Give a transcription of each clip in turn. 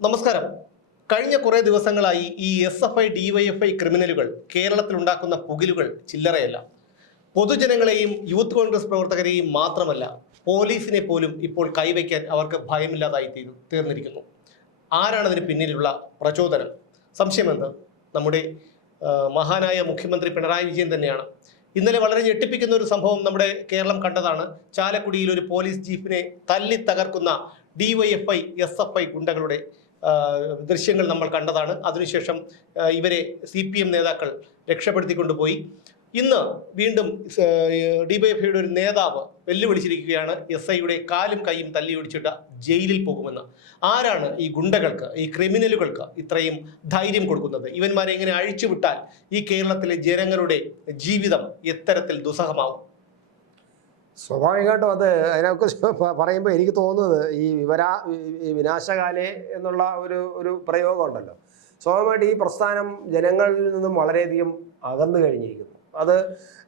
നമസ്കാരം. കഴിഞ്ഞ കുറേ ദിവസങ്ങളായി ഈ എസ് എഫ് ഐ ഡിവൈഎഫ്ഐ ക്രിമിനലുകൾ കേരളത്തിൽ ഉണ്ടാക്കുന്ന പുകിലുകൾ ചില്ലറയല്ല. പൊതുജനങ്ങളെയും യൂത്ത് കോൺഗ്രസ് പ്രവർത്തകരെയും മാത്രമല്ല പോലീസിനെ പോലും ഇപ്പോൾ കൈവയ്ക്കാൻ അവർക്ക് ഭയമില്ലാതായി തീരു തീർന്നിരിക്കുന്നു. ആരാണ് അതിന് പിന്നിലുള്ള പ്രചോദനം? സംശയമെന്ത്? നമ്മുടെ മഹാനായ മുഖ്യമന്ത്രി പിണറായി വിജയൻ തന്നെയാണ്. ഇന്നലെ വളരെ ഞെട്ടിപ്പിക്കുന്ന ഒരു സംഭവം നമ്മുടെ കേരളം കണ്ടതാണ്. ചാലക്കുടിയിൽ ഒരു പോലീസ് ജീപ്പിനെ തല്ലി തകർക്കുന്ന ഡിവൈഎഫ്ഐ എസ് എഫ് ഐ ഗുണ്ടകളുടെ ദൃശ്യങ്ങൾ നമ്മൾ കണ്ടതാണ്. അതിനുശേഷം ഇവരെ സി പി എം നേതാക്കൾ രക്ഷപ്പെടുത്തിക്കൊണ്ടുപോയി. ഇന്ന് വീണ്ടും ഡിവൈഎഫ്ഐയുടെ ഒരു നേതാവ് വെല്ലുവിളിച്ചിരിക്കുകയാണ്. എസ് ഐയുടെ കാലും കൈയും തല്ലി ഒടിച്ചിട്ട് ജയിലിൽ പോകുമെന്ന്. ആരാണ് ഈ ഗുണ്ടകൾക്ക് ഈ ക്രിമിനലുകൾക്ക് ഇത്രയും ധൈര്യം കൊടുക്കുന്നത്? ഇവന്മാരെ ഇങ്ങനെ അഴിച്ചുവിട്ടാൽ ഈ കേരളത്തിലെ ജനങ്ങളുടെ ജീവിതം എത്തരത്തിൽ ദുസ്സഹമാവും. സ്വാഭാവികമായിട്ടും അത് അതിനെക്കുറിച്ച് പറയുമ്പോൾ എനിക്ക് തോന്നുന്നത് ഈ വിവരാ വിനാശകാലെ എന്നുള്ള ഒരു ഒരു പ്രയോഗമുണ്ടല്ലോ സ്വാഭാവികമായിട്ട് ഈ പ്രസ്ഥാനം ജനങ്ങളിൽ നിന്നും വളരെയധികം അകന്നു കഴിഞ്ഞിരിക്കുന്നു. അത്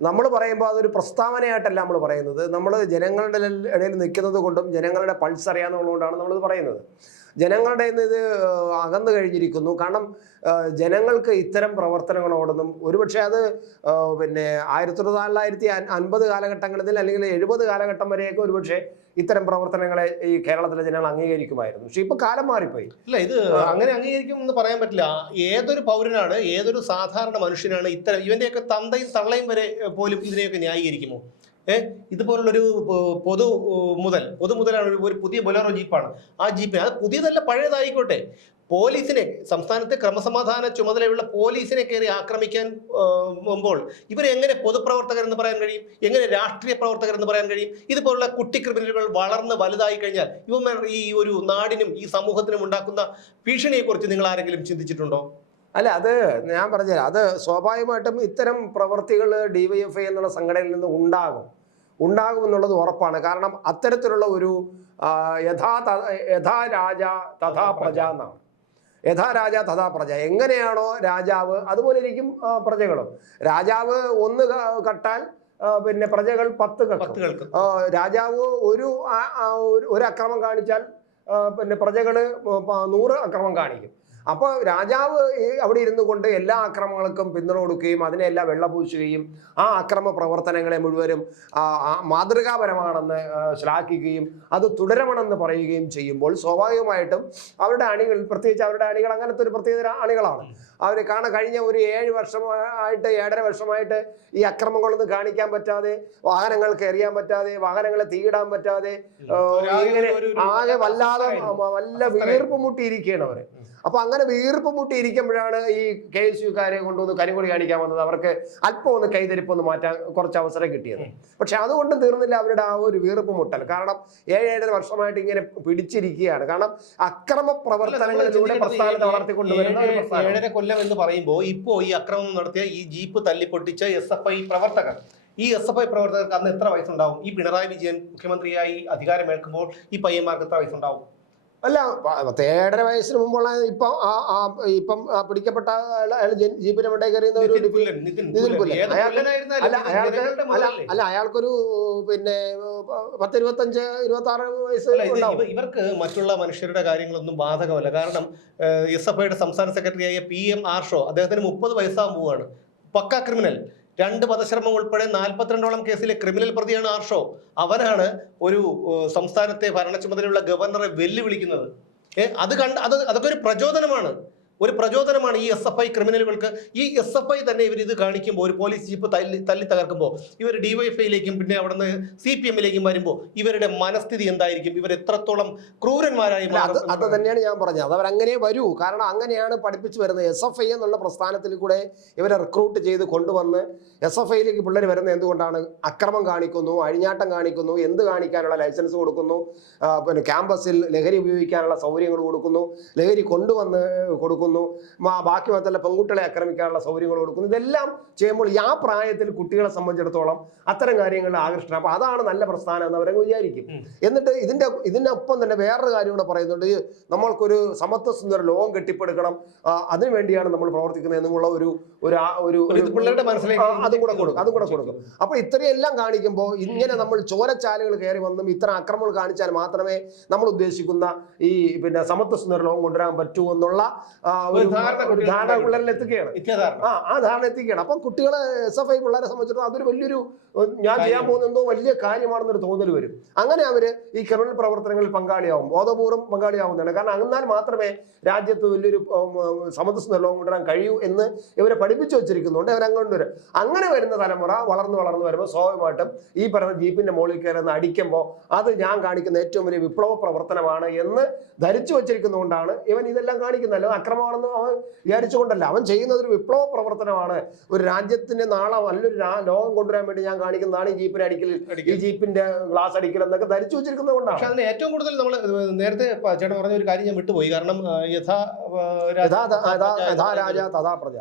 നമ്മൾ പറയുമ്പോൾ അതൊരു പ്രസ്താവനയായിട്ടല്ല നമ്മൾ പറയുന്നത്. നമ്മൾ ജനങ്ങളുടെ ഇടയിൽ നിൽക്കുന്നത് കൊണ്ടും ജനങ്ങളുടെ പൾസ് അറിയാവുന്നതുകൊണ്ടാണ് നമ്മളിത് പറയുന്നത്. ജനങ്ങളുടെ ഇത് അകന്നു കഴിഞ്ഞിരിക്കുന്നു. കാരണം ജനങ്ങൾക്ക് ഇത്തരം പ്രവർത്തനങ്ങളോടൊന്നും ഒരുപക്ഷെ അത് പിന്നെ ആയിരത്തി തൊള്ളായിരത്തി അൻ- അൻപത് കാലഘട്ടങ്ങളിൽ അല്ലെങ്കിൽ എഴുപത് കാലഘട്ടം വരെയൊക്കെ ഒരുപക്ഷെ ഇത്തരം പ്രവർത്തനങ്ങളെ ഈ കേരളത്തിലെ ജനങ്ങൾ അംഗീകരിക്കുമായിരുന്നു. പക്ഷെ ഇപ്പൊ കാലം മാറിപ്പോയി. അല്ല ഇത് അങ്ങനെ അംഗീകരിക്കും എന്ന് പറയാൻ പറ്റില്ല. ഏതൊരു പൗരനാണ് ഏതൊരു സാധാരണ മനുഷ്യനാണ് ഇത്തരം ഇവന്റെയൊക്കെ തന്തയും തള്ളയും വരെ പോലും ഇതിനെയൊക്കെ ന്യായീകരിക്കുമോ? ഏ? ഇതുപോലുള്ളൊരു പൊതു മുതൽ പൊതു മുതലാണ് ഒരു- പുതിയ ബൊലറോ ജീപ്പാണ്. ആ ജീപ്പിന് അത് പുതിയതല്ല പഴയതായിക്കോട്ടെ. പോലീസിനെ സംസ്ഥാനത്തെ ക്രമസമാധാന ചുമതലയുള്ള പോലീസിനെ കയറി ആക്രമിക്കാൻ ഏഹ്, മുമ്പോൾ ഇവരെങ്ങനെ പൊതുപ്രവർത്തകർ എന്ന് പറയാൻ കഴിയും? എങ്ങനെ രാഷ്ട്രീയ പ്രവർത്തകർ എന്ന് പറയാൻ കഴിയും? ഇതുപോലുള്ള കുട്ടി ക്രിമിനലുകൾ വളർന്ന് വലുതായി കഴിഞ്ഞാൽ ഇവന്മാർ ഈ ഒരു നാടിനും ഈ സമൂഹത്തിനും ഉണ്ടാക്കുന്ന ഭീഷണിയെക്കുറിച്ച് നിങ്ങൾ ആരെങ്കിലും ചിന്തിച്ചിട്ടുണ്ടോ? അല്ല അത് ഞാൻ പറഞ്ഞുതരാം. അത് സ്വാഭാവികമായിട്ടും ഇത്തരം പ്രവർത്തികൾ ഐ എന്നുള്ള സംഘടനയിൽ നിന്ന് ഉണ്ടാകും. ഉണ്ടാകും എന്നുള്ളത് ഉറപ്പാണ്. കാരണം അത്തരത്തിലുള്ള ഒരു യഥാ യഥാ രാജ തഥാ പ്രജ. എന്നാണ്. യഥാ രാജ തഥാ പ്രജ. എങ്ങനെയാണോ രാജാവ് അതുപോലെ ഇരിക്കും പ്രജകളും. രാജാവ് ഒന്ന് കട്ടാൽ പിന്നെ പ്രജകൾ പത്ത് കക്കും രാജാവ് ഒരു ഒരു- അക്രമം കാണിച്ചാൽ പിന്നെ പ്രജകൾ നൂറ് അക്രമം കാണിക്കും. അപ്പോൾ രാജാവ് അവിടെ ഇരുന്നു കൊണ്ട് എല്ലാ അക്രമങ്ങൾക്കും പിന്തുണ കൊടുക്കുകയും അതിനെല്ലാം വെള്ളപൂശുകയും ആ അക്രമ പ്രവർത്തനങ്ങളെ മുഴുവനും മാതൃകാപരമാണെന്ന് ശ്ലാഘിക്കുകയും അത് തുടരണമെന്ന് പറയുകയും ചെയ്യുമ്പോൾ സ്വാഭാവികമായിട്ടും അവരുടെ അണികൾ പ്രത്യേകിച്ച് അവരുടെ അണികൾ അങ്ങനത്തെ ഒരു പ്രത്യേക അണികളാണ്. അവർ കാണ കഴിഞ്ഞ ഒരു ഏഴ് വർഷമായിട്ട് ഏഴര വർഷമായിട്ട് ഈ അക്രമങ്ങളൊന്നും കാണിക്കാൻ പറ്റാതെ വാഹനങ്ങൾ കയറിയാൻ പറ്റാതെ വാഹനങ്ങളെ തീയിടാൻ പറ്റാതെ ഇങ്ങനെ ആകെ വല്ലാതെ വല്ല വീർപ്പ് മുട്ടിയിരിക്കുകയാണ് അവർ അപ്പൊ അങ്ങനെ വീർപ്പ് മുട്ടിയിരിക്കുമ്പോഴാണ് ഈ കെ എസ് യുക്കാരെ കൊണ്ടുവന്ന് കരിങ്കൊടി കാണിക്കാൻ വന്നത്. അവർക്ക് അല്പം ഒന്ന് കൈതരിപ്പ് ഒന്ന് മാറ്റാൻ കുറച്ച് അവസരം കിട്ടിയത്. പക്ഷെ അതുകൊണ്ട് തീർന്നില്ല അവരുടെ ആ ഒരു വീർപ്പ് മുട്ടൽ. കാരണം ഏഴേഴര വർഷമായിട്ട് ഇങ്ങനെ പിടിച്ചിരിക്കുകയാണ്. കാരണം അക്രമ പ്രവർത്തനങ്ങളിലൂടെ പ്രസ്ഥാനത്തെ വളർത്തിക്കൊണ്ടുവരുന്ന ഒരു പ്രസ്ഥാനം കൊല്ലം എന്ന് പറയുമ്പോൾ ഇപ്പോൾ ഈ അക്രമം നടത്തിയ ഈ ജീപ്പ് തല്ലിപ്പൊട്ടിച്ച എസ് എഫ് ഐ പ്രവർത്തകർ. ഈ എസ് എഫ് ഐ പ്രവർത്തകർക്ക് അന്ന് എത്ര വയസ്സുണ്ടാവും? ഈ പിണറായി വിജയൻ മുഖ്യമന്ത്രിയായി അധികാരമേൽക്കുമ്പോൾ ഈ പയ്യന്മാർക്ക് എത്ര വയസ്സുണ്ടാവും? അല്ല പ- ഏഴര വയസ്സിന് മുമ്പുള്ള ഇപ്പം ഇപ്പം പിടിക്കപ്പെട്ട അയാൾ അയാൾ ജെ- മണ്ടേ കയറിയുന്ന ഒരു നിതിൻ പുല്ലൻ, അല്ല അയാൾക്ക് അല്ല അയാൾക്കൊരു പിന്നെ പത്ത് ഇരുപത്തഞ്ച് ഇരുപത്തി ആറ് വയസ്സ് ഇവർക്ക് മറ്റുള്ള മനുഷ്യരുടെ കാര്യങ്ങളൊന്നും ബാധകമല്ല. കാരണം എസ് എഫ് ഐയുടെ സംസ്ഥാന സെക്രട്ടറിയായ പി എം ആർഷോ അദ്ദേഹത്തിന് മുപ്പത് വയസ്സാകാൻ പോവുകയാണ്. പക്ക ക്രിമിനൽ. രണ്ട് വധശ്രമം ഉൾപ്പെടെ നാൽപ്പത്തിരണ്ടോളം കേസിലെ ക്രിമിനൽ പ്രതിയാണ് ആർഷോ. അവനാണ് ഒരു സംസ്ഥാനത്തെ ഭരണ ചുമതലയുള്ള ഗവർണറെ വെല്ലുവിളിക്കുന്നത്. അത് കണ്ട് അത് അതൊക്കെ ഒരു പ്രചോദനമാണ്. ഒരു പ്രചോദനമാണ് ഈ എസ് എഫ് ഐ ക്രിമിനലുകൾക്ക്. ഈ എസ് എഫ് ഐ തന്നെ ഇവർ ഇത് കാണിക്കുമ്പോൾ ഒരു പോലീസ് ജീപ്പ് തല്ലി തല്ലി തകർക്കുമ്പോൾ ഇവർ ഡിവൈഎഫ്ഐയിലേക്കും പിന്നെ അവിടുന്ന് സി പി എമ്മിലേക്കും വരുമ്പോൾ ഇവരുടെ മനസ്ഥിതി എന്തായിരിക്കും? ഇവർ എത്രത്തോളം ക്രൂരന്മാരായി അത് തന്നെയാണ് ഞാൻ പറഞ്ഞത്. അത് അവരങ്ങനെ വരൂ. കാരണം അങ്ങനെയാണ് പഠിപ്പിച്ചു വരുന്നത്. എസ് എഫ് ഐ എന്നുള്ള പ്രസ്ഥാനത്തിൽ കൂടെ ഇവരെ റിക്രൂട്ട് ചെയ്ത് കൊണ്ടുവന്ന് എസ് എഫ് ഐയിലേക്ക് പിള്ളേർ വരുന്നത് എന്തുകൊണ്ടാണ്? അക്രമം കാണിക്കുന്നു അഴിഞ്ഞാട്ടം കാണിക്കുന്നു എന്ത് കാണിക്കാനുള്ള ലൈസൻസ് കൊടുക്കുന്നു പിന്നെ ക്യാമ്പസിൽ ലഹരി ഉപയോഗിക്കാനുള്ള സൗകര്യങ്ങൾ കൊടുക്കുന്നു ലഹരി കൊണ്ടുവന്ന് കൊടുക്കുന്നു. കൊടുക്കുന്നു. ബാക്കി മാത്രമല്ല പെൺകുട്ടികളെ ആക്രമിക്കാനുള്ള സൗകര്യങ്ങൾ കൊടുക്കുന്നു. ഇതെല്ലാം ചെയ്യുമ്പോൾ ഈ ആ പ്രായത്തിൽ കുട്ടികളെ സംബന്ധിച്ചിടത്തോളം അത്തരം കാര്യങ്ങളിൽ ആകർഷണം അപ്പൊ അതാണ് നല്ല പ്രസ്ഥാനം എന്ന് അവരങ്ങ് വിചാരിക്കും. എന്നിട്ട് ഇതിന്റെ ഇതിന്റെ ഒപ്പം തന്നെ വേറൊരു കാര്യം കൂടെ പറയുന്നുണ്ട്. നമ്മൾക്കൊരു സമത്വ സുന്ദര ലോകം കെട്ടിപ്പടുക്കണം. അതിനുവേണ്ടിയാണ് അതിനു വേണ്ടിയാണ് നമ്മൾ പ്രവർത്തിക്കുന്നത് എന്നുള്ള ഒരു ഒരു പിള്ളേരുടെ മനസ്സിലേക്ക് അതും കൂടെ കൊടുക്കും അതും കൂടെ കൊടുക്കും. അപ്പൊ ഇത്രയെല്ലാം കാണിക്കുമ്പോൾ ഇങ്ങനെ നമ്മൾ ചോരച്ചാലുകൾ കയറി വന്നും ഇത്തരം അക്രമങ്ങൾ കാണിച്ചാൽ മാത്രമേ നമ്മൾ ഉദ്ദേശിക്കുന്ന ഈ പിന്നെ സമത്വ സുന്ദര ലോകം കൊണ്ടുവരാൻ പറ്റൂ എന്നുള്ള ഒരു ധാരണ പിള്ളേരിൽ ആ ആ ധാരണ എത്തിക്കുകയാണ്. അപ്പം കുട്ടികളെ എസ് എഫ് ഐ പിള്ളേരെ സംബന്ധിച്ചിടത്തോളം അതൊരു വലിയൊരു ഞാൻ ചെയ്യാൻ. പോകുന്ന എന്തോ വലിയ കാര്യമാണെന്നൊരു തോന്നൽ വരും. അങ്ങനെ അവർ ഈ ക്രിമിനൽ പ്രവർത്തനങ്ങളിൽ പങ്കാളിയാവും. ബോധപൂർവം പങ്കാളിയാവുന്നതാണ്. കാരണം എന്നാൽ മാത്രമേ രാജ്യത്ത് വലിയൊരു സമതസ് നിലവും കൊണ്ടുവരാൻ കഴിയൂ എന്ന് ഇവരെ പഠിപ്പിച്ചു വെച്ചിരിക്കുന്നുണ്ട് അവരങ്ങോട്ട് വരും അങ്ങനെ വരുന്ന തലമുറ വളർന്നു വളർന്നു വരുമ്പോൾ സ്വാഭാവികമായിട്ടും ഈ പറയുന്ന ജീപ്പിന്റെ മുകളിൽ കയറുന്ന അടിക്കുമ്പോൾ അത് ഞാൻ കാണിക്കുന്ന ഏറ്റവും വലിയ വിപ്ലവ പ്രവർത്തനമാണ് എന്ന് ധരിച്ചു വച്ചിരിക്കുന്നതുകൊണ്ടാണ് ഇവൻ ഇതെല്ലാം കാണിക്കുന്നത് അല്ലാതെ അക്രമമാണെന്ന് അവൻ വിചാരിച്ചുകൊണ്ടല്ല അവൻ ചെയ്യുന്നത് ഒരു വിപ്ലവ പ്രവർത്തനമാണ്. ഒരു രാജ്യത്തിന്റെ നാളെ നല്ലൊരു ലോകം കൊണ്ടുവരാൻ വേണ്ടി ഞാൻ കാണിക്കുന്നതാണ് ഈ ജീപ്പിന്റെ അടിക്കൽ ഈ ജീപ്പിന്റെ ഗ്ലാസ് അടിക്കൽ എന്നൊക്കെ ധരിച്ചു വെച്ചിരിക്കുന്നത് പക്ഷെ കൊണ്ടാണ് അതിന് ഏറ്റവും കൂടുതൽ നമ്മൾ നേരത്തെ ചേട്ടൻ പറഞ്ഞ ഒരു കാര്യം ഞാൻ വിട്ടുപോയി. കാരണം യഥാ രാജ- തഥാ പ്രജ.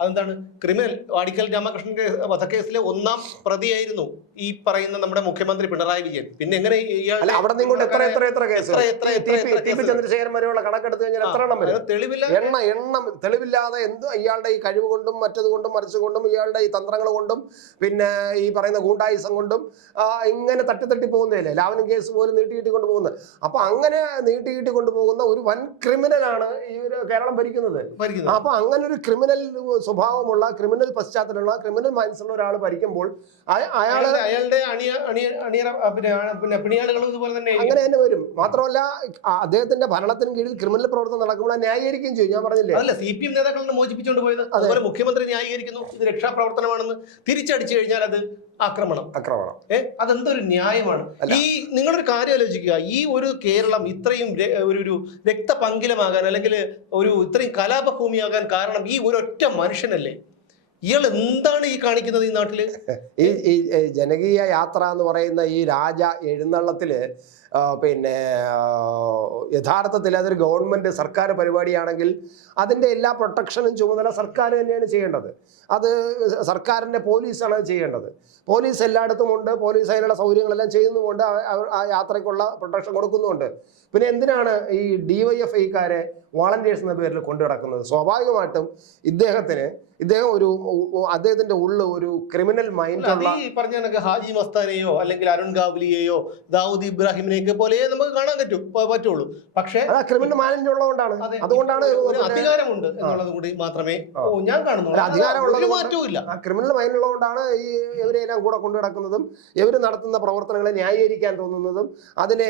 അതെന്താണ്? ക്രിമിനൽ വാടിക്കൽ രാമകൃഷ്ണന്റെ കേസ് വധക്കേസിലെ ഒന്നാം പ്രതിയായിരുന്നു ഈ പറയുന്ന നമ്മുടെ മുഖ്യമന്ത്രി പിണറായി വിജയൻ. പിന്നെ എങ്ങനെ ഇയാൾ അവിടെ നിന്നുകൊണ്ട് എത്ര എത്ര എത്ര കേസ്? ചന്ദ്രശേഖരൻ വരെയുള്ള കണക്കെടുത്ത് കഴിഞ്ഞാൽ എത്ര എണ്ണം വരും? തെളിവില്ല എണ്ണ എണ്ണം തെളിവില്ലാതെ എന്ത് ഇയാളുടെ ഈ കഴിവ് കൊണ്ടും മറ്റത് കൊണ്ടും മറിച്ചു കൊണ്ടും ഇയാളുടെ ഈ തന്ത്രങ്ങൾ കൊണ്ടും പിന്നെ ഈ പറയുന്ന ഗൂണ്ടായുസം കൊണ്ടും ഇങ്ങനെ തട്ടി തട്ടി പോകുന്നതല്ലേ? ലാവനും കേസ് പോലും നീട്ടി നീട്ടി കൊണ്ട് പോകുന്നത്. അപ്പൊ അങ്ങനെ നീട്ടി നീട്ടി കൊണ്ടുപോകുന്ന ഒരു വൻ ക്രിമിനലാണ് ഈ ഒരു കേരളം ഭരിക്കുന്നത്. അപ്പൊ അങ്ങനെ ഒരു ക്രിമിനൽ സ്വഭാവമുള്ള ക്രിമിനൽ പശ്ചാത്തലമുള്ള ക്രിമിനൽ മൈൻഡ്സുള്ള ഒരാൾ ഭരിക്കുമ്പോൾ അയ- അയാളുടെ അയാളുടെ അണിയ അണിയ അണിയറ പിന്നെ പിണിയാളുകളും ഇതുപോലെ തന്നെ അങ്ങനെ തന്നെ വരും. മാത്രമല്ല അദ്ദേഹത്തിന്റെ ഭരണത്തിന് കീഴിൽ ക്രിമിനൽ പ്രവർത്തനം നടക്കുമ്പോൾ ന്യായീകരിക്കുകയും ചെയ്യും. ഞാൻ പറഞ്ഞില്ലേ? അല്ല സി പി എം നേതാക്കളെ മോചിപ്പിച്ചുകൊണ്ട് പോയത്. അതുപോലെ മുഖ്യമന്ത്രി ന്യായീകരിക്കുന്നു. ഇത് രക്ഷാപ്രവർത്തനമാണെന്ന് തിരിച്ചടിച്ചു കഴിഞ്ഞാൽ അത് ആക്രമണം. ആക്രമണം. ഏ? അതെന്തൊരു ന്യായമാണ്. ഈ നിങ്ങളൊരു കാര്യം ആലോചിക്കുക. ഈ ഒരു കേരളം ഇത്രയും ഒരു ഒരു രക്തപങ്കിലമാകാൻ അല്ലെങ്കിൽ ഒരു ഇത്രയും കലാപഭൂമിയാകാൻ കാരണം ഈ ഒരൊറ്റ മനുഷ്യനല്ലേ? ഇയാൾ എന്താണ് ഈ കാണിക്കുന്നത് ഈ നാട്ടിൽ? ഈ ജനകീയ യാത്ര എന്ന് പറയുന്ന ഈ രാജ എഴുന്നള്ളത്തിൽ പിന്നെ യഥാർത്ഥത്തിൽ അതൊരു ഗവൺമെന്റ് സർക്കാർ പരിപാടിയാണെങ്കിൽ അതിന്റെ എല്ലാ പ്രൊട്ടക്ഷനും ചുമതല സർക്കാർ തന്നെയാണ് ചെയ്യേണ്ടത്. അത് സർക്കാരിന്റെ പോലീസാണ് അത് ചെയ്യേണ്ടത്. പോലീസ് എല്ലായിടത്തും ഉണ്ട്. പോലീസ് അതിനുള്ള സൗകര്യങ്ങളെല്ലാം ചെയ്യുന്നുമുണ്ട്. ആ- യാത്രയ്ക്കുള്ള പ്രൊട്ടക്ഷൻ കൊടുക്കുന്നുമുണ്ട്. പിന്നെ എന്തിനാണ് ഈ ഡിവൈഎഫ് ഐക്കാരെ വോളണ്ടിയേഴ്സ് എന്ന പേരിൽ കൊണ്ടു നടക്കുന്നത്? സ്വാഭാവികമായിട്ടും ഇദ്ദേഹത്തിന് ഇദ്ദേഹം ഒരു അദ്ദേഹത്തിന്റെ ഉള്ള ഒരു ക്രിമിനൽ മൈൻഡ് പറഞ്ഞ ഹാജി മസ്താനെയോ അല്ലെങ്കിൽ അരുൺ ഗാവ്ലിയെയോ ദാവൂദ് ഇബ്രാഹിമിനെയൊക്കെ പോലെ നമുക്ക് കാണാൻ പറ്റും പറ്റുള്ളൂ. പക്ഷേ ക്രിമിനൽ മാനേജ്മെന്റ് ഉള്ളതുകൊണ്ടാണ്. അതുകൊണ്ടാണ് അധികാരമുണ്ട് എന്നുള്ളത് കൂടി മാത്രമേ ഞാൻ കാണുന്നുള്ളൂ. കൊണ്ട് മാറ്റവും ഇല്ല. ക്രിമിനൽ മൈൻഡ് ഉള്ളതുകൊണ്ടാണ് ഈ ഇവരെല്ലാം കൂടെ കൊണ്ടു ഇവർ നടത്തുന്ന പ്രവർത്തനങ്ങളെ ന്യായീകരിക്കാൻ തോന്നുന്നതും അതിനെ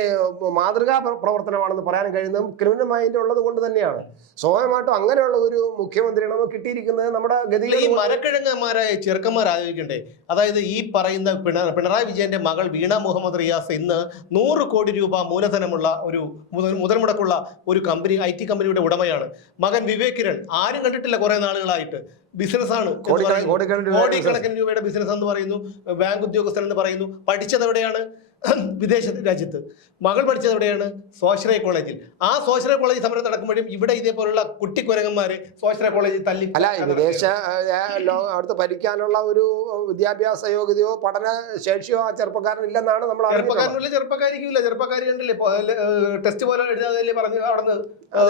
മാതൃകാ പ്രവർത്തനമാണെന്ന് പറയാൻ കഴിയുന്നതും ക്രിമിനൽ മൈൻഡ് ഉള്ളത് കൊണ്ട് തന്നെയാണ്. സ്വാഭാവികമായിട്ടും അങ്ങനെയുള്ള ഒരു മുഖ്യമന്ത്രിയാണ് നമുക്ക് കിട്ടിയിരിക്കുന്നത് നമ്മുടെ ഗതിയിൽ ഈ മരക്കിഴങ്ങന്മാരായ ചെറുക്കന്മാർ ആലോചിക്കണ്ടേ? അതായത് ഈ പറയുന്ന പിണ- പിണറായി വിജയന്റെ മകൾ വീണ മുഹമ്മദ് റിയാസ് ഇന്ന് നൂറ് കോടി രൂപ മൂലധനമുള്ള ഒരു മുതൽ മുതൽ മുടക്കുള്ള ഒരു കമ്പനി ഐ ടി കമ്പനിയുടെ ഉടമയാണ്. മകൻ വിവേക് കിരൺ. ആരും കണ്ടിട്ടില്ല കുറെ നാളുകളായിട്ട്. ബിസിനസ്സാണ് കോടിക്കണക്കിന് രൂപയുടെ ബിസിനസ് എന്ന് പറയുന്നു. ബാങ്ക് ഉദ്യോഗസ്ഥൻ എന്ന് പറയുന്നു. പഠിച്ചത് എവിടെയാണ്? വിദേശ രാജ്യത്ത്. മകൾ പഠിച്ചത് എവിടെയാണ്? സ്വാശ്രയ കോളേജിൽ. ആ സ്വാശ്രയ കോളേജ് സമരം നടക്കുമ്പോഴും ഇവിടെ ഇതേപോലുള്ള കുട്ടിക്കുരങ്ങന്മാര് സ്വാശ്രയ കോളേജിൽ തല്ലി അല്ല വിദേശ അവിടുത്തെ ഭരിക്കാനുള്ള ഒരു വിദ്യാഭ്യാസ യോഗ്യതയോ പഠന ശേഷിയോ ആ ചെറുപ്പക്കാരൻ ഇല്ലെന്നാണ് നമ്മൾ ചെറുപ്പക്കാരനുള്ള ചെറുപ്പക്കാരിക്കില്ല ചെറുപ്പക്കാരി കണ്ടില്ലേ ടെസ്റ്റ് പോലെ എഴുതാതെ പറഞ്ഞു അവിടെ അതെ,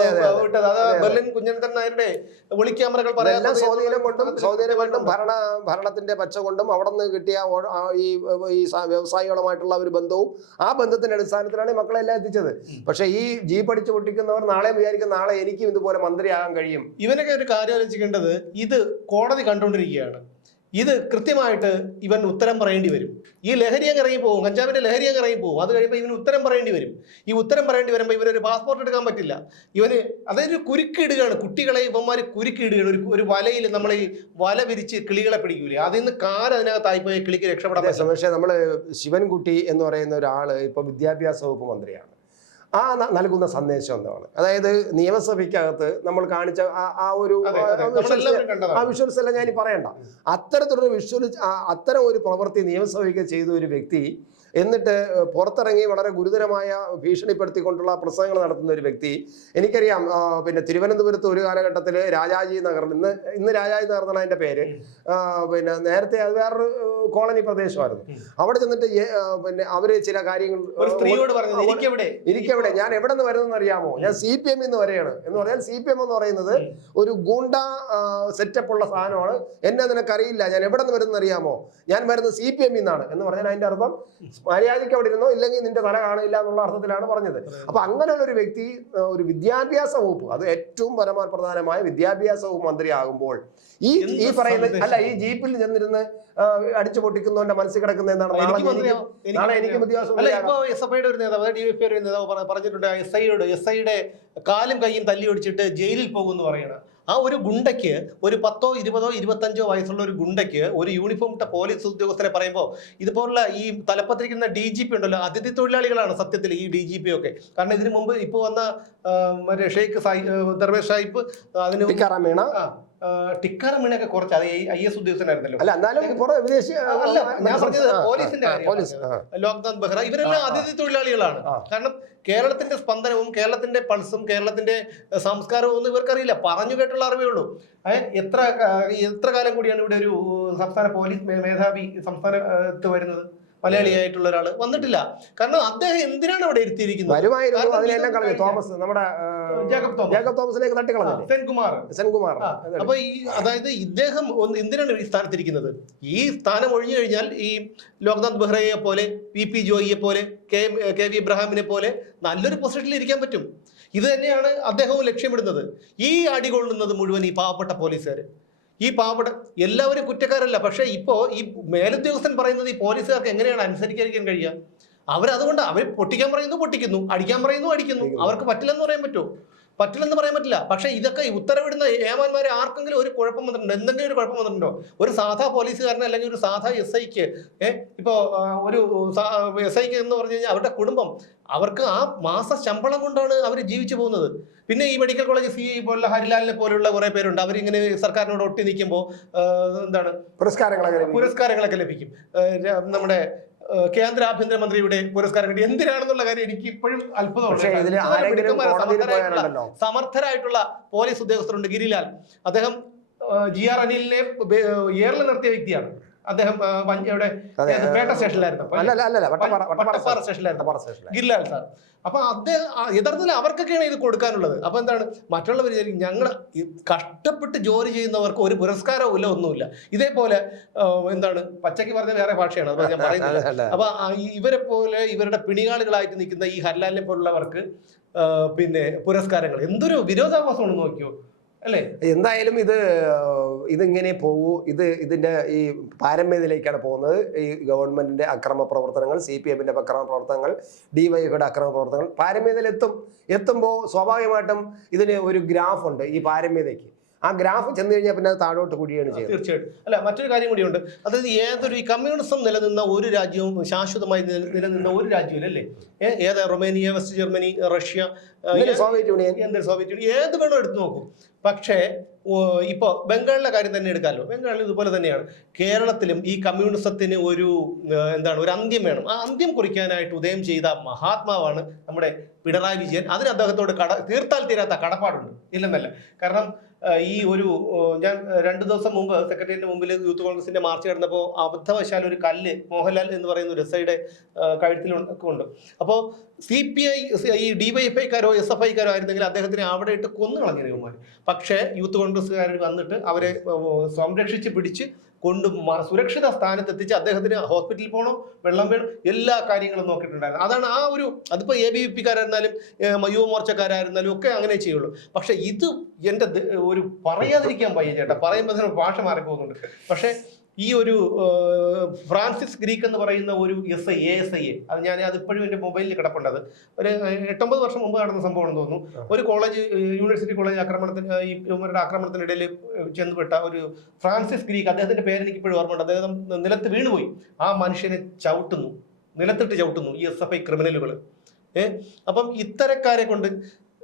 അതെ, അതെ. വിട്ടത്. അത് ബെർലിൻ കുഞ്ഞനന്തൻ നായരുടെ ഒളി ക്യാമറകൾ പറയാതെ സ്വാധീനം കൊണ്ടും സ്വാധീനം കൊണ്ടും ഭരണ ഭരണത്തിന്റെ പച്ച കൊണ്ടും അവിടെ നിന്ന് കിട്ടിയ ഈ വ്യവസായികളുമായിട്ടുള്ള ഒരു ബന്ധവും ആ ബന്ധത്തിന്റെ അടിസ്ഥാനത്തിലാണ് മക്കളെ എല്ലാം എത്തിച്ചത്. പക്ഷെ ഈ ജീപ്പ് അടിച്ച് പൊട്ടിക്കുന്നവർ നാളെ വിചാരിക്കും നാളെ എനിക്കും ഇതുപോലെ മന്ത്രിയാകാൻ കഴിയും. ഇവനൊക്കെ ഒരു കാര്യം ആലോചിക്കേണ്ടത് ഇത് കോടതി കണ്ടുകൊണ്ടിരിക്കുകയാണ്. ഇത് കൃത്യമായിട്ട് ഇവൻ ഉത്തരം പറയേണ്ടി വരും. ഈ ലഹരി അങ്ങ് ഇറങ്ങി പോകും കഞ്ചാവിന്റെ ലഹരി അങ്ങ് ഇറങ്ങി പോകും. അത് കഴിയുമ്പോൾ ഇവന് ഉത്തരം പറയേണ്ടി വരും. ഈ ഉത്തരം പറയേണ്ടി വരുമ്പോൾ ഇവനൊരു പാസ്പോർട്ട് എടുക്കാൻ പറ്റില്ല. ഇവന് അതായത് കുരുക്കിടുകയാണ് കുട്ടികളെ ഇവന്മാർ കുരുക്കിടുകയാണ് ഒരു ഒരു വലയിൽ നമ്മൾ ഈ വല വിരിച്ച് കിളികളെ പിടിക്കൂലേ? അതിൽ നിന്ന് കാരതിനകത്തായിപ്പോയി കിളിക്ക് രക്ഷപ്പെടാൻ പക്ഷേ നമ്മൾ ശിവൻകുട്ടി എന്ന് പറയുന്ന ഒരാൾ ഇപ്പൊ വിദ്യാഭ്യാസ വകുപ്പ് മന്ത്രിയാണ്. ആ നൽകുന്ന സന്ദേശം എന്താണ്? അതായത് നിയമസഭയ്ക്കകത്ത് നമ്മൾ കാണിച്ച ആ- ഒരു. ആ വിഷ്വൽസ് എല്ലാം ഞാൻ പറയണ്ട. അത്തരത്തിലൊരു വിഷ്വൽ അത്തരം ഒരു പ്രവൃത്തി നിയമസഭയ്ക്ക് ചെയ്ത ഒരു വ്യക്തി എന്നിട്ട് പുറത്തിറങ്ങി വളരെ ഗുരുതരമായ ഭീഷണിപ്പെടുത്തിക്കൊണ്ടുള്ള പ്രസംഗങ്ങൾ നടത്തുന്ന ഒരു വ്യക്തി. എനിക്കറിയാം പിന്നെ തിരുവനന്തപുരത്ത് ഒരു കാലഘട്ടത്തിൽ രാജാജി നഗർ ഇന്ന് ഇന്ന് രാജാജി നഗർ എന്നാണ് അതിന്റെ പേര് പിന്നെ നേരത്തെ അത് വേറൊരു കോളനി പ്രദേശമായിരുന്നു. അവിടെ ചെന്നിട്ട് പിന്നെ അവർ ചില കാര്യങ്ങൾ സ്ത്രീയോട് പറഞ്ഞു എനിക്കെവിടെ ഞാൻ എവിടെ നിന്ന് വരുന്നതെന്ന് അറിയാമോ ഞാൻ സി പി എം വരെയാണ് എന്ന് പറഞ്ഞാൽ സി പി എം എന്ന് പറയുന്നത് ഒരു ഗുണ്ട സെറ്റപ്പ് ഉള്ള സാധനമാണ്. എന്നെ നിനക്കറിയില്ല ഞാൻ എവിടെ നിന്ന് വരുന്നെന്ന് അറിയാമോ? ഞാൻ വരുന്നത് സി പി എം എന്നാണ് എന്ന് പറഞ്ഞാൽ അതിന്റെ അർത്ഥം മര്യാദയ്ക്ക് അവിടെ ഇരുന്നോ? ഇല്ലെങ്കിൽ നിന്റെ തല കാണില്ല എന്നുള്ള അർത്ഥത്തിലാണ് പറഞ്ഞത്. അപ്പൊ അങ്ങനെ ഒരു വ്യക്തി ഒരു വിദ്യാഭ്യാസ വകുപ്പ് അത് ഏറ്റവും പരമപ്രധാനമായ വിദ്യാഭ്യാസ വകുപ്പ് മന്ത്രിയാകുമ്പോൾ ഈ ഈ പറയുന്ന അല്ല ഈ ജീപ്പിൽ ചെന്നിരുന്ന് അടിച്ചു പൊട്ടിക്കുന്നവന്റെ മനസ്സിൽ കിടക്കുന്ന എന്താണ്? നാളെ എനിക്ക് ഒരു നേതാവ് ഡി എഫ് ഐയുടെ ഒരു നേതാവ് പറ- പറഞ്ഞിട്ടുണ്ട് എസ് ഐയോട് എസ് ഐയുടെ കാലും കൈയും തല്ലി ഒടിച്ചിട്ട് ജയിലിൽ പോകുമെന്ന് പറയണം. ആ ഒരു ഗുണ്ടയ്ക്ക് ഒരു പത്തോ ഇരുപതോ ഇരുപത്തഞ്ചോ വയസ്സുള്ള ഒരു ഗുണ്ടയ്ക്ക് ഒരു യൂണിഫോം ഇട്ട പോലീസ് ഉദ്യോഗസ്ഥനെ പറയുമ്പോൾ ഇതുപോലുള്ള ഈ തലപ്പത്തിരിക്കുന്ന ഡി ജി പി ഉണ്ടല്ലോ അതിഥി തൊഴിലാളികളാണ് സത്യത്തിൽ ഈ ഡി ജി പി ഒക്കെ. കാരണം ഇതിനു മുമ്പ് ഇപ്പോൾ വന്ന മറ്റേ ഷെയ്ഖ് സായി ദർവേഷ് സാഹിബ് അതിന് മീണൊക്കെ കുറച്ച്. അത് ഐ എസ് ഉദ്യോഗസ്ഥനായിരുന്നല്ലോ. അല്ല എന്നാലും പുറ വിദേശി അല്ല ഞാൻ പറഞ്ഞത് പോലീസിന്റെ പോലീസ്. ലോക്നാഥ് ബെഹ്റ ഇവരെല്ലാം. അതിഥി തൊഴിലാളികളാണ്. കാരണം കേരളത്തിന്റെ സ്പന്ദനവും കേരളത്തിന്റെ പൾസും കേരളത്തിന്റെ സംസ്കാരവും ഒന്നും ഇവർക്കറിയില്ല. പറഞ്ഞു കേട്ടുള്ള അറിവേ ഉള്ളൂ. എത്ര എത്ര കാലം കൂടിയാണ് ഇവിടെ ഒരു സംസ്ഥാന പോലീസ് മേധാവി സംസ്ഥാനത്ത് വരുന്നത്? മലയാളിയായിട്ടുള്ള ഒരാൾ വന്നിട്ടില്ല. കാരണം അദ്ദേഹം എന്തിനാണ് അവിടെ ഇരുത്തിയിരിക്കുന്നത്? തോമസ് നമ്മുടെ ജേക്കബ് സെൻകുമാർ. സെൻകുമാർ. അപ്പൊ ഈ അതായത് ഇദ്ദേഹം ഒന്ന് എന്തിനാണ് ഈ സ്ഥാനത്തിരിക്കുന്നത്? ഈ സ്ഥാനം ഒഴിഞ്ഞു കഴിഞ്ഞാൽ ഈ ലോക്നാഥ് ബെഹ്റയെ പോലെ പി പി ജോയിയെ പോലെ കെ കെ വി ഇബ്രാഹിമിനെ പോലെ നല്ലൊരു പൊസിഷനിൽ ഇരിക്കാൻ പറ്റും. ഇത് തന്നെയാണ് അദ്ദേഹവും ലക്ഷ്യമിടുന്നത്. ഈ അടികൊള്ളുന്നത് മുഴുവൻ ഈ പാവപ്പെട്ട പോലീസുകാർ ഈ പാവപ്പെട്ട എല്ലാവരും കുറ്റക്കാരല്ല. പക്ഷേ ഇപ്പോൾ ഈ മേലുദ്യോഗസ്ഥൻ പറയുന്നത് ഈ പോലീസുകാർക്ക് എങ്ങനെയാണ് അനുസരിക്കാതിരിക്കാൻ കഴിയുക? അവരതുകൊണ്ട് അവർ പൊട്ടിക്കാൻ പറയുന്നു പൊട്ടിക്കുന്നു. അടിക്കാൻ പറയുന്നു അടിക്കുന്നു. അവർക്ക് പറ്റില്ലെന്ന് പറയാൻ പറ്റുമോ? പറ്റില്ലെന്ന് പറയാൻ പറ്റില്ല. പക്ഷേ ഇതൊക്കെ ഉത്തരവിടുന്ന ഏവാന്മാരെ ആർക്കെങ്കിലും ഒരു കുഴപ്പം വന്നിട്ടുണ്ടോ? എന്തെങ്കിലും ഒരു കുഴപ്പം വന്നിട്ടുണ്ടോ? ഒരു സാധാ പോലീസുകാരന് അല്ലെങ്കിൽ ഒരു സാധാ എസ് ഐക്ക് ഏഹ് ഇപ്പോൾ ഒരു എസ് ഐക്ക് എന്ന് പറഞ്ഞു കഴിഞ്ഞാൽ അവരുടെ കുടുംബം അവർക്ക് ആ മാസ ശമ്പളം കൊണ്ടാണ് അവർ ജീവിച്ചു പോകുന്നത്. പിന്നെ ഈ മെഡിക്കൽ കോളേജ് സി പോലുള്ള ഹരിലാലിനെ പോലുള്ള കുറേ പേരുണ്ട്. അവരിങ്ങനെ സർക്കാരിനോട് ഒട്ടി നിൽക്കുമ്പോൾ എന്താണ്? പുരസ്കാരങ്ങളൊക്കെ. പുരസ്കാരങ്ങളൊക്കെ ലഭിക്കും. നമ്മുടെ കേന്ദ്ര ആഭ്യന്തരമന്ത്രിയുടെ പുരസ്കാരം കിട്ടി. എന്തിനാണെന്നുള്ള കാര്യം എനിക്ക് ഇപ്പോഴും അത്ഭുതമാണ്. പക്ഷേ ഇതിൽ ഇതുപോലെ ആരെങ്കിലും മിടുക്കന്മാരായ കോടതിയിൽ സമർത്ഥരായിട്ടുള്ള- സമർത്ഥരായിട്ടുള്ള പോലീസ് ഉദ്യോഗസ്ഥരുണ്ട് ഗിരിലാൽ. അദ്ദേഹം ജി ആർ അനിലിനെ ഏറിൽ നിർത്തിയ വ്യക്തിയാണ്. അദ്ദേഹം വഞ്ചിയുടെ പേട്ട സ്റ്റേഷനിലായിരുന്നു. അപ്പൊ വട്ടപ്പാറ സ്റ്റേഷനിലായിരുന്നു. ഗിരിലാൽ സാർ. അപ്പൊ അദ്ദേഹം യഥാർത്ഥത്തിൽ അവർക്കൊക്കെയാണ് ഇത് കൊടുക്കാനുള്ളത്. അപ്പൊ എന്താണ്? മറ്റുള്ളവർ വിചാരിക്കും ഞങ്ങൾ കഷ്ടപ്പെട്ട് ജോലി ചെയ്യുന്നവർക്ക് ഒരു പുരസ്കാരവും ഇല്ല ഒന്നുമില്ല. ഇതേപോലെ എന്താണ്? പച്ചയ്ക്ക് പറഞ്ഞ വേറെ ഭാഷയാണ്. അത് ഞാൻ പറയുന്നത്. അപ്പൊ ഇവരെ പോലെ ഇവരുടെ പിണികാളുകളായിട്ട് നിൽക്കുന്ന ഈ ഹർലാലിനെ പോലുള്ളവർക്ക് പിന്നെ പുരസ്കാരങ്ങൾ. എന്തൊരു വിരോധാഭാസമാണ് നോക്കിയോ? അല്ലേ? എന്തായാലും ഇത് ഇതിങ്ങനെ പോകൂ ഇത് ഇതിന്റെ ഈ പാരമ്യത്തിലേക്കാണ് പോകുന്നത്. ഈ ഗവൺമെന്റിന്റെ അക്രമ പ്രവർത്തനങ്ങൾ സി പി എമ്മിന്റെ അക്രമ പ്രവർത്തനങ്ങൾ ഡിവൈഎഫിയുടെ അക്രമ പ്രവർത്തനങ്ങൾ പാരമ്യതയിൽ എത്തും എത്തുമ്പോൾ സ്വാഭാവികമായിട്ടും ഇതിന് ഒരു ഗ്രാഫ് ഉണ്ട് ഈ പാരമ്യതയ്ക്ക് ആ ഗ്രാഫ് ചെന്ന് കഴിഞ്ഞാൽ പിന്നെ അത് താഴോട്ട് കൂടിയാണ് ചെയ്യുന്നത്. തീർച്ചയായിട്ടും. അല്ല മറ്റൊരു കാര്യം കൂടിയുണ്ട്. അതായത് ഏതൊരു ഈ കമ്മ്യൂണിസം നിലനിന്ന ഒരു രാജ്യവും ശാശ്വതമായി നിലനിന്ന ഒരു രാജ്യവും അല്ലേ ഏത്? Romania West Germany Russia Soviet Union. എന്താ സോവിയറ്റ് യൂണിയൻ. ഏത് വേണോ എടുത്തു നോക്കും. പക്ഷേ ഇപ്പോൾ ബംഗാളിലെ കാര്യം തന്നെ എടുക്കാമല്ലോ. ബംഗാളിൽ ഇതുപോലെ തന്നെയാണ്. കേരളത്തിലും ഈ കമ്മ്യൂണിസത്തിന് ഒരു എന്താണ് ഒരു അന്ത്യം വേണം. ആ അന്ത്യം കുറിക്കാനായിട്ട് ഉദയം ചെയ്ത മഹാത്മാവാണ് നമ്മുടെ പിണറായി വിജയൻ. അതിന് അദ്ദേഹത്തോട് കട തീർത്താൽ തീരാത്ത കടപ്പാടുണ്ട്. ഇല്ലെന്നല്ല. കാരണം ഈ ഒരു ഞാൻ രണ്ട് ദിവസം മുമ്പ് സെക്രട്ടേറിയറ്റിന് മുമ്പിൽ യൂത്ത് കോൺഗ്രസിന്റെ മാർച്ച് നടന്നപ്പോൾ അബദ്ധവശാൽ ഒരു കല്ല് മോഹൻലാൽ എന്ന് പറയുന്ന ഒരു എസ് ഐയുടെ ഉണ്ട്. അപ്പോൾ സി പി ഐ ഈ ഡിവൈഎഫ്ഐക്കാരോ എസ് എഫ് ഐക്കാരോ ആയിരുന്നെങ്കിൽ അദ്ദേഹത്തിനെ അവിടെ ഇട്ട് കൊന്നു കളഞ്ഞിരുമാർ പക്ഷേ യൂത്ത് കോൺഗ്രസ്സുകാർ വന്നിട്ട് അവരെ സംരക്ഷിച്ച് പിടിച്ച് കൊണ്ട് സുരക്ഷിത സ്ഥാനത്ത് എത്തിച്ച് അദ്ദേഹത്തിന് ഹോസ്പിറ്റലിൽ പോകണം വെള്ളം വേണം എല്ലാ കാര്യങ്ങളും നോക്കിയിട്ടുണ്ടായിരുന്നു അതാണ് ആ ഒരു അതിപ്പോൾ എ ബി വി പിക്കാരായിരുന്നാലും യുവമോർച്ചക്കാരായിരുന്നാലും ഒക്കെ അങ്ങനെ ചെയ്യുള്ളൂ പക്ഷേ ഇത് എന്റെ ഒരു പറയാതിരിക്കാൻ വയ്യ ചേട്ടാ പറയുമ്പോൾ ഭാഷ മാറിപ്പോകുന്നുണ്ട് പക്ഷേ ഈ ഒരു ഫ്രാൻസിസ് ഗ്രീക്ക് എന്ന് പറയുന്ന ഒരു S I A S I A അത് ഞാൻ അത് ഇപ്പോഴും എന്റെ മൊബൈലിൽ കിടപ്പുണ്ടത് ഒരു എട്ടൊമ്പത് വർഷം മുമ്പ് നടന്ന സംഭവം തോന്നുന്നു. ഒരു കോളേജ് യൂണിവേഴ്സിറ്റി കോളേജ് ആക്രമണത്തിന് ഈ ഇവരുടെ ആക്രമണത്തിനിടയിൽ ചെന്നുപെട്ട ഒരു ഫ്രാൻസിസ് ഗ്രീക്ക് അദ്ദേഹത്തിന്റെ പേര് എനിക്ക് ഇപ്പോഴും ഓർമ്മയുണ്ട്. അദ്ദേഹം നിലത്ത് വീണുപോയി. ആ മനുഷ്യനെ ചവിട്ടുന്നു. നിലത്തിട്ട് ചവിട്ടുന്നു ഈ എസ് എഫ് ഐ ക്രിമിനലുകൾ ഏഹ് അപ്പം ഇത്തരക്കാരെ കൊണ്ട്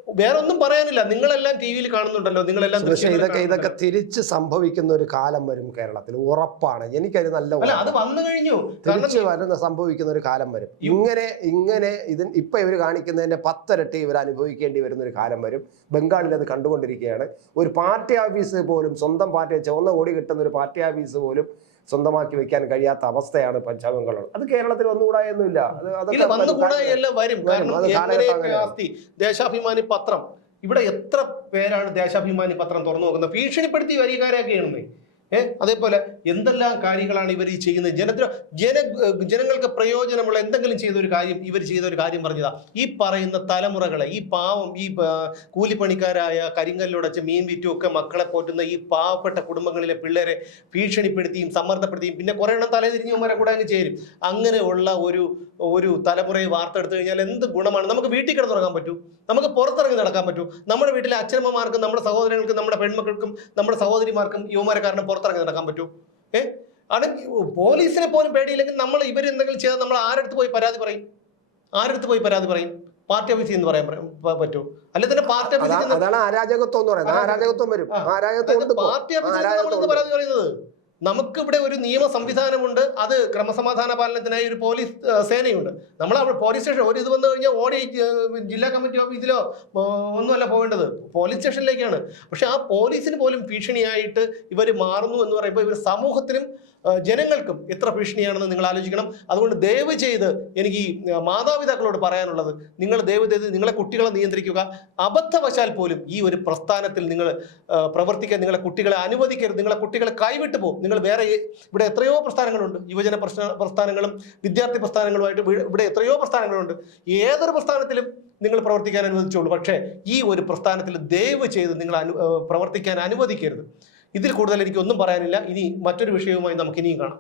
വേറെ ഒന്നും പറയാനില്ല. നിങ്ങളെല്ലാം ടി വിയിൽ കാണുന്നുണ്ടല്ലോ. നിങ്ങളെല്ലാം പക്ഷേ ഇതൊക്കെ ഇതൊക്കെ തിരിച്ച് സംഭവിക്കുന്ന ഒരു കാലം വരും കേരളത്തിൽ. ഉറപ്പാണ്. എനിക്കത് നല്ല അല്ല അത് വന്നു കഴിഞ്ഞു. തിരിച്ച് വരുന്ന സംഭവിക്കുന്ന ഒരു കാലം വരും. ഇങ്ങനെ ഇങ്ങനെ ഇത് ഇപ്പൊ ഇവർ കാണിക്കുന്നതിന്റെ പത്തരട്ടി ഇവർ അനുഭവിക്കേണ്ടി വരുന്ന ഒരു കാലം വരും. ബംഗാളിൽ അത് കണ്ടുകൊണ്ടിരിക്കുകയാണ്. ഒരു പാർട്ടി ഓഫീസ് പോലും സ്വന്തം പാർട്ടി ചുവന്ന കോടി കിട്ടുന്ന ഒരു പാർട്ടി ഓഫീസ് പോലും സ്വന്തമാക്കി വെക്കാൻ കഴിയാത്ത അവസ്ഥയാണ് പഞ്ചാബ് ബംഗാളോട് അത് കേരളത്തിൽ അത് അതൊക്കെ. ആസ്തി? ദേശാഭിമാനി പത്രം. ഇവിടെ എത്ര പേരാണ് ദേശാഭിമാനി പത്രം തുറന്നു നോക്കുന്നത്? ഭീഷണിപ്പെടുത്തി വരികാരൊക്കെയാണ് ഏഹ് അതേപോലെ എന്തെല്ലാം കാര്യങ്ങളാണ് ഇവർ ഈ ചെയ്യുന്നത്? ജനദ്രോ ജന ജനങ്ങൾക്ക് പ്രയോജനമുള്ള എന്തെങ്കിലും ചെയ്ത ഒരു കാര്യം ഇവർ ചെയ്ത ഒരു കാര്യം പറഞ്ഞതാ. ഈ പറയുന്ന തലമുറകളെ ഈ പാവം ഈ കൂലിപ്പണിക്കാരായ കരിങ്കല്ലുടച്ച് മീൻ വിറ്റും ഒക്കെ മക്കളെ പോറ്റുന്ന ഈ പാവപ്പെട്ട കുടുംബങ്ങളിലെ പിള്ളേരെ ഭീഷണിപ്പെടുത്തിയും സമ്മർദ്ദപ്പെടുത്തിയും പിന്നെ കുറെ എണ്ണം തലേതിരിഞ്ഞവന്മാരെ കൂടെ അങ്ങ് ചേരും. അങ്ങനെയുള്ള ഒരു ഒരു തലമുറയെ വാർത്തെടുത്തു കഴിഞ്ഞാൽ എന്ത് ഗുണമാണ്? നമുക്ക് വീട്ടിൽ കിടന്നുറങ്ങാൻ പറ്റൂ. നമുക്ക് പുറത്തിറങ്ങി നടക്കാൻ പറ്റൂ. നമ്മുടെ വീട്ടിലെ അച്ഛനമ്മമാർക്കും നമ്മുടെ സഹോദരങ്ങൾക്കും നമ്മുടെ പെൺമക്കൾക്കും നമ്മുടെ സഹോദരിമാർക്കും യുവമാരെ കാരണം പുറത്തിറങ്ങി നടക്കാൻ പറ്റൂ. ഏ? ആണ് പോലീസിനെ പോലും പേടിയില്ലെങ്കിൽ നമ്മൾ ഇവർ എന്തെങ്കിലും ചെയ്താൽ നമ്മൾ ആരെടുത്ത് പോയി പരാതി പറയും? ആരെടുത്ത് പോയി പരാതി പറയും? പാർട്ടി ഓഫീസിൽ എന്ന് പറയാൻ പറ്റൂ. അല്ലെ തന്നെ പാർട്ടി ഓഫീസിൽ അതാണ് അരാജകത്വം എന്ന് പറയുന്നത്. വരും. പാർട്ടി ഓഫീസിൽ നമ്മൾ പരാതി പറയുന്നത്? നമുക്കിവിടെ ഒരു നിയമ സംവിധാനമുണ്ട്. അത് ക്രമസമാധാന പാലനത്തിനായി ഒരു പോലീസ് സേനയുണ്ട്. നമ്മൾ അവിടെ പോലീസ് സ്റ്റേഷൻ ഒരു ഇത് വന്നു കഴിഞ്ഞാൽ ഓടി ജില്ലാ കമ്മിറ്റി ഓഫീസിലോ ഒന്നുമല്ല പോകേണ്ടത്. പോലീസ് സ്റ്റേഷനിലേക്കാണ്. പക്ഷെ ആ പോലീസിന് പോലും ഭീഷണിയായിട്ട് ഇവർ മാറുന്നു എന്ന് പറയുമ്പോൾ ഇവർ സമൂഹത്തിനും ജനങ്ങൾക്കും എത്ര ഭീഷണിയാണെന്ന് നിങ്ങൾ ആലോചിക്കണം. അതുകൊണ്ട് ദയവ് ചെയ്ത് എനിക്ക് ഈ മാതാപിതാക്കളോട് പറയാനുള്ളത് നിങ്ങൾ ദയവ് ചെയ്ത് നിങ്ങളെ കുട്ടികളെ നിയന്ത്രിക്കുക. അബദ്ധവശാൽ പോലും ഈ ഒരു പ്രസ്ഥാനത്തിൽ നിങ്ങൾ പ്രവർത്തിക്കാൻ നിങ്ങളെ കുട്ടികളെ അനുവദിക്കരുത്. നിങ്ങളെ കുട്ടികളെ കൈവിട്ട് പോകും. നിങ്ങൾ വേറെ ഇവിടെ എത്രയോ പ്രസ്ഥാനങ്ങളുണ്ട്. യുവജന പ്രശ്ന പ്രസ്ഥാനങ്ങളും വിദ്യാർത്ഥി പ്രസ്ഥാനങ്ങളുമായിട്ട് ഇവിടെ എത്രയോ പ്രസ്ഥാനങ്ങളുണ്ട്. ഏതൊരു പ്രസ്ഥാനത്തിലും നിങ്ങൾ പ്രവർത്തിക്കാൻ അനുവദിച്ചോളൂ. പക്ഷേ ഈ ഒരു പ്രസ്ഥാനത്തിൽ ദയവ് ചെയ്ത് നിങ്ങൾ അനു പ്രവർത്തിക്കാൻ അനുവദിക്കരുത്. ഇതിൽ കൂടുതൽ എനിക്ക് ഒന്നും പറയാനില്ല. ഇനി മറ്റൊരു വിഷയവുമായി നമുക്ക് ഇനിയും കാണാം.